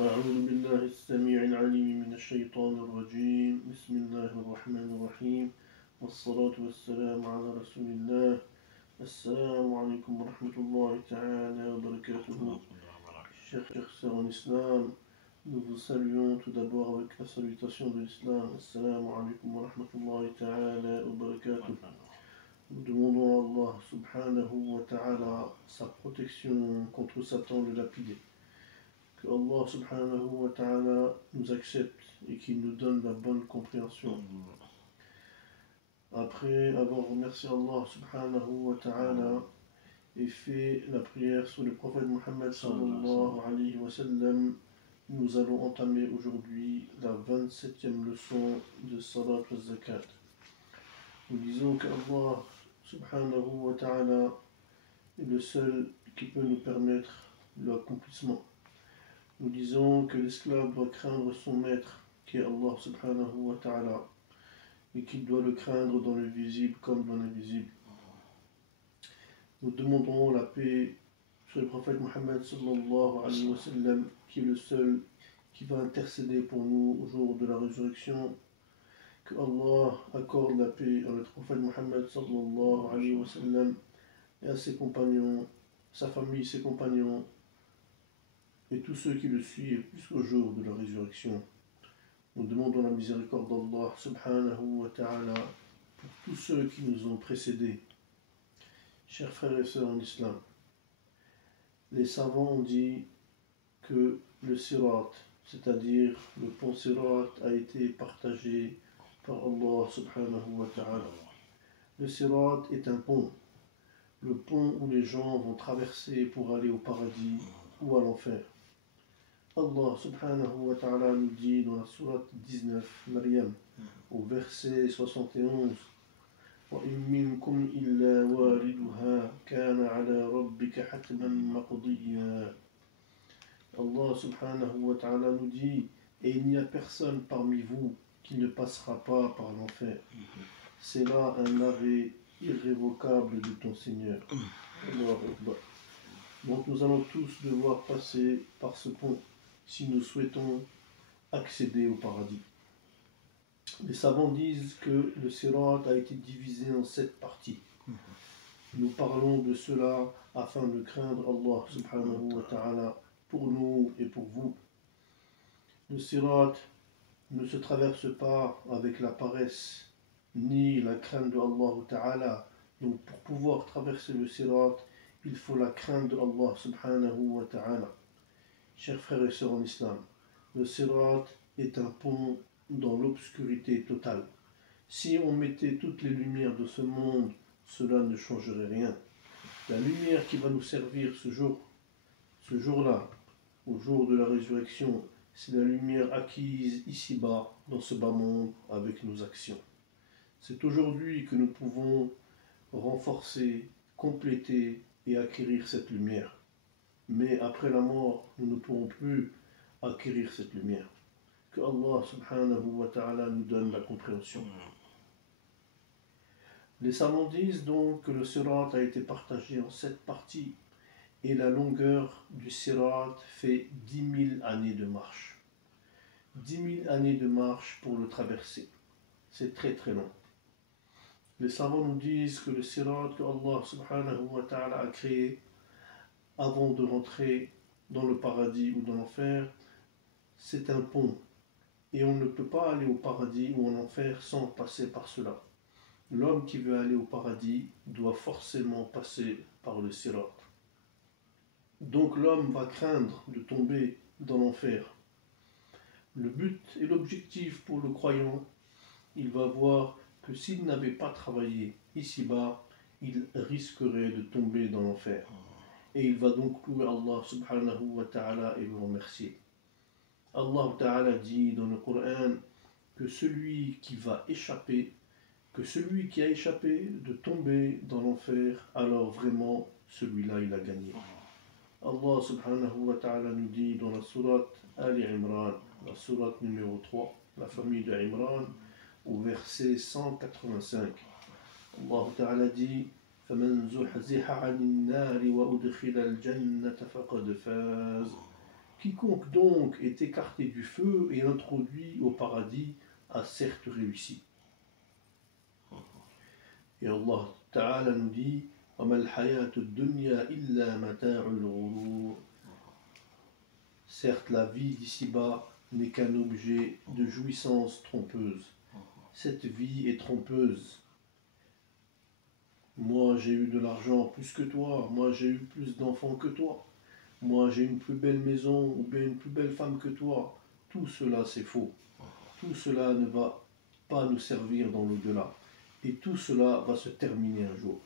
أعوذ بالله السميع العليم من الشيطان الرجيم بسم الله الرحمن الرحيم والصلاة والسلام على رسول الله السلام عليكم ورحمة الله تعالى وبركاته. Chers sœurs en islam, nous vous saluons tout d'abord avec la salutation de l'islam. Assalamu alaikum wa rahmatullahi ta'ala wa barakatuh. Nous demandons à Allah subhanahu wa ta'ala sa protection contre Satan le lapidé. Que Allah subhanahu wa ta'ala nous accepte et qu'il nous donne la bonne compréhension. Après avoir remercié Allah subhanahu wa ta'ala et fait la prière sur le prophète Muhammad sallallahu alayhi wa sallam, nous allons entamer aujourd'hui la 27e leçon de Salat wa Zakat. Nous disons qu'Allah subhanahu wa ta'ala est le seul qui peut nous permettre l'accomplissement. Nous disons que l'esclave doit craindre son maître, qui est Allah subhanahu wa ta'ala, et qu'il doit le craindre dans le visible comme dans l'invisible. Nous demandons la paix sur le prophète Muhammad sallallahu alayhi wa sallam, qui est le seul qui va intercéder pour nous au jour de la résurrection. Que Allah accorde la paix à notre prophète Muhammad sallallahu alayhi wa sallam et à ses compagnons, sa famille, ses compagnons, et tous ceux qui le suivent jusqu'au jour de la résurrection. Nous demandons la miséricorde d'Allah subhanahu wa ta'ala pour tous ceux qui nous ont précédés. Chers frères et sœurs en islam, les savants ont dit que le sirat, c'est-à-dire le pont sirat, a été partagé par Allah subhanahu wa ta'ala. Le sirat est un pont, le pont où les gens vont traverser pour aller au paradis ou à l'enfer. Allah subhanahu wa ta'ala nous dit dans la sourate 19, Maryam, au verset 71, وَإِن مِّنكُمْ إِلَّا وَارِدُهَا كَانَ عَلَى رَبِّكَ حَتْمًا مَقْضِيًّا. Allah subhanahu wa ta'ala nous dit, et il n'y a personne parmi vous qui ne passera pas par l'enfer. C'est là un arrêt irrévocable de ton Seigneur. Donc nous allons tous devoir passer par ce pont si nous souhaitons accéder au paradis. Les savants disent que le sirat a été divisé en 7 parties. Nous parlons de cela afin de craindre Allah subhanahu wa ta'ala pour nous et pour vous. Le sirat ne se traverse pas avec la paresse ni la crainte de Allah ta'ala. Donc pour pouvoir traverser le sirat, il faut la crainte de Allah subhanahu wa ta'ala. Chers frères et sœurs en islam, le sirat est un pont dans l'obscurité totale. Si on mettait toutes les lumières de ce monde, cela ne changerait rien. La lumière qui va nous servir ce jour-là, au jour de la résurrection, c'est la lumière acquise ici-bas, dans ce bas monde, avec nos actions. C'est aujourd'hui que nous pouvons renforcer, compléter et acquérir cette lumière. Mais après la mort, nous ne pourrons plus acquérir cette lumière. Que Allah subhanahu wa ta'ala nous donne la compréhension. Les savants disent donc que le sirat a été partagé en 7 parties et la longueur du sirat fait 10 000 années de marche. 10 000 années de marche pour le traverser. C'est très très long. Les savants nous disent que le sirat que Allah subhanahu wa ta'ala a créé avant de rentrer dans le paradis ou dans l'enfer, c'est un pont. Et on ne peut pas aller au paradis ou en enfer sans passer par cela. L'homme qui veut aller au paradis doit forcément passer par le sirat. Donc l'homme va craindre de tomber dans l'enfer. Le but et l'objectif pour le croyant, il va voir que s'il n'avait pas travaillé ici-bas, il risquerait de tomber dans l'enfer. Et il va donc louer Allah subhanahu wa ta'ala et le remercier. Allah ta'ala dit dans le Coran que celui qui va échapper, que celui qui a échappé de tomber dans l'enfer, alors vraiment celui-là il a gagné. Allah subhanahu wa ta'ala nous dit dans la sourate Ali Imran, la sourate numéro 3, la famille de Imran, au verset 185. Allah ta'ala dit فَمَنْ زُحْزِحَ عَنِ النَّارِ وَأُدْخِلَ الْجَنَّةَ فَقَدْ فَازَ. Quiconque donc est écarté du feu et introduit au paradis a certes réussi. Et Allah Ta'ala nous dit وَمَا الْحَيَاةُ الدُّنْيَا إِلَّا مَتَاعُ الْغُرُورِ. Certes, la vie d'ici-bas n'est qu'un objet de jouissance trompeuse. Cette vie est trompeuse. Moi, j'ai eu de l'argent plus que toi. Moi, j'ai eu plus d'enfants que toi. Moi, j'ai une plus belle maison ou bien une plus belle femme que toi. Tout cela, c'est faux. Tout cela ne va pas nous servir dans l'au-delà. Et tout cela va se terminer un jour.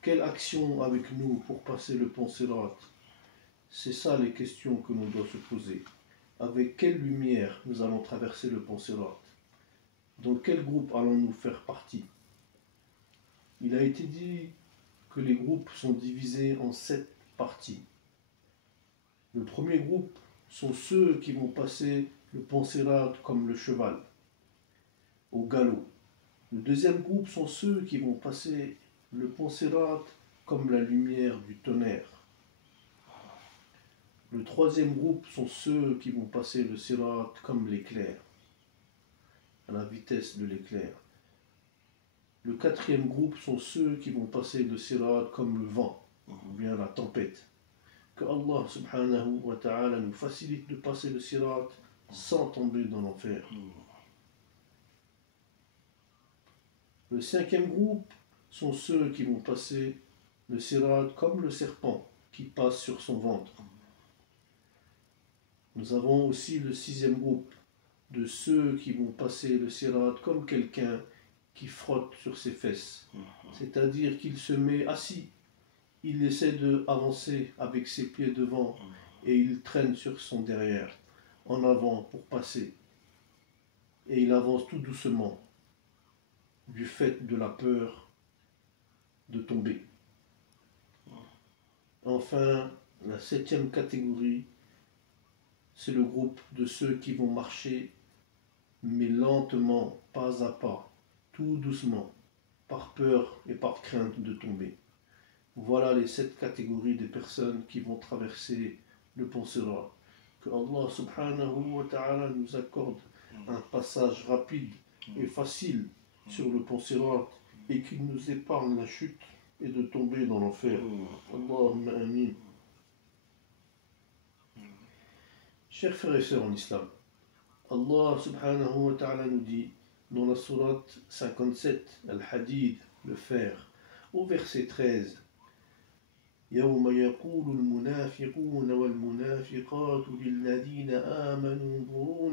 Quelle action avec nous pour passer le pont Sirat? C'est ça les questions que l'on doit se poser. Avec quelle lumière nous allons traverser le pont Sirat? Dans quel groupe allons-nous faire partie? Il a été dit que les groupes sont divisés en 7 parties. Le premier groupe sont ceux qui vont passer le pont Sirat comme le cheval, au galop. Le deuxième groupe sont ceux qui vont passer le pont Sirat comme la lumière du tonnerre. Le troisième groupe sont ceux qui vont passer le Sirat comme l'éclair, à la vitesse de l'éclair. Le quatrième groupe sont ceux qui vont passer le Sirat comme le vent, ou bien la tempête. Que Allah subhanahu wa ta'ala nous facilite de passer le Sirat sans tomber dans l'enfer. Le cinquième groupe sont ceux qui vont passer le Sirat comme le serpent qui passe sur son ventre. Nous avons aussi le sixième groupe de ceux qui vont passer le Sirat comme quelqu'un qui frotte sur ses fesses. C'est-à-dire qu'il se met assis, il essaie d'avancer avec ses pieds devant et il traîne sur son derrière, en avant pour passer. Et il avance tout doucement, du fait de la peur de tomber. Enfin, la septième catégorie, c'est le groupe de ceux qui vont marcher, mais lentement, pas à pas, tout doucement, par peur et par crainte de tomber. Voilà les 7 catégories des personnes qui vont traverser le pont Sirat. Que Allah subhanahu wa ta'ala nous accorde un passage rapide et facile sur le pont Sirat et qu'il nous épargne la chute et de tomber dans l'enfer. Allahumma amin. Chers frères et sœurs en islam, Allah subhanahu wa ta'ala nous dit dans la sourate 57, Al-Hadid, le fer, au verset 13, يوم يقول المنافقون والمنافقات للذين آمنوا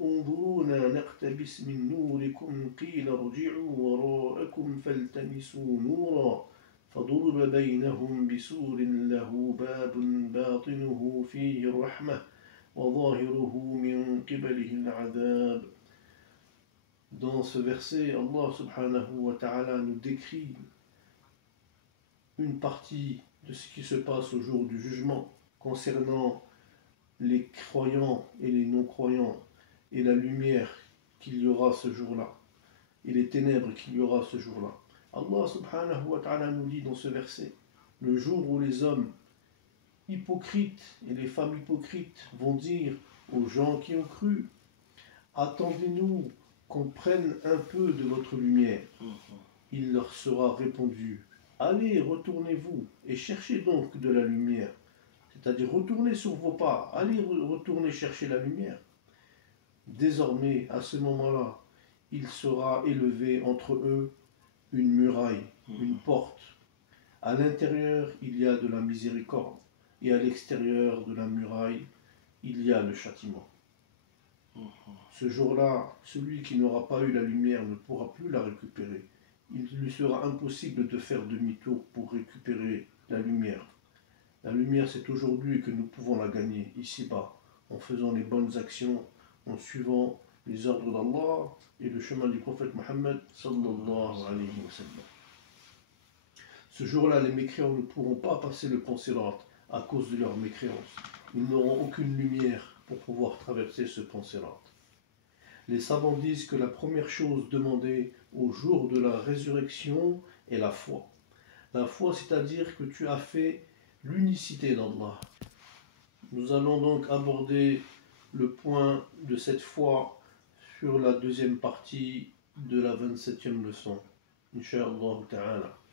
انظرونا نقتبس من نوركم قيل ارجعوا وراءكم فالتمسوا نورا فضرب بينهم بسور له باب باطنه فيه الرحمة وظاهره من قبله العذاب. Dans ce verset, Allah subhanahu wa ta'ala nous décrit une partie de ce qui se passe au jour du jugement concernant les croyants et les non-croyants et la lumière qu'il y aura ce jour-là et les ténèbres qu'il y aura ce jour-là. Allah subhanahu wa ta'ala nous dit dans ce verset, le jour où les hommes hypocrites et les femmes hypocrites vont dire aux gens qui ont cru, attendez-nous qu'on prenne un peu de votre lumière. Il leur sera répondu, allez, retournez-vous et cherchez donc de la lumière. C'est-à-dire, retournez sur vos pas, allez retourner chercher la lumière. Désormais, à ce moment-là, il sera élevé entre eux une muraille, une porte. À l'intérieur, il y a de la miséricorde et à l'extérieur de la muraille, il y a le châtiment. Ce jour-là, celui qui n'aura pas eu la lumière ne pourra plus la récupérer. Il lui sera impossible de faire demi-tour pour récupérer la lumière. La lumière, c'est aujourd'hui que nous pouvons la gagner, ici-bas, en faisant les bonnes actions, en suivant les ordres d'Allah et le chemin du prophète Mohammed sallallahu alayhi wa sallam. Ce jour-là, les mécréants ne pourront pas passer le pont Sirat à cause de leur mécréance. Ils n'auront aucune lumière pour pouvoir traverser ce pont Sirat. Les savants disent que la première chose demandée au jour de la résurrection est la foi. La foi, c'est-à-dire que tu as fait l'unicité d'Allah. Nous allons donc aborder le point de cette fois sur la deuxième partie de la 27e leçon. Inch'Allah ta'ala.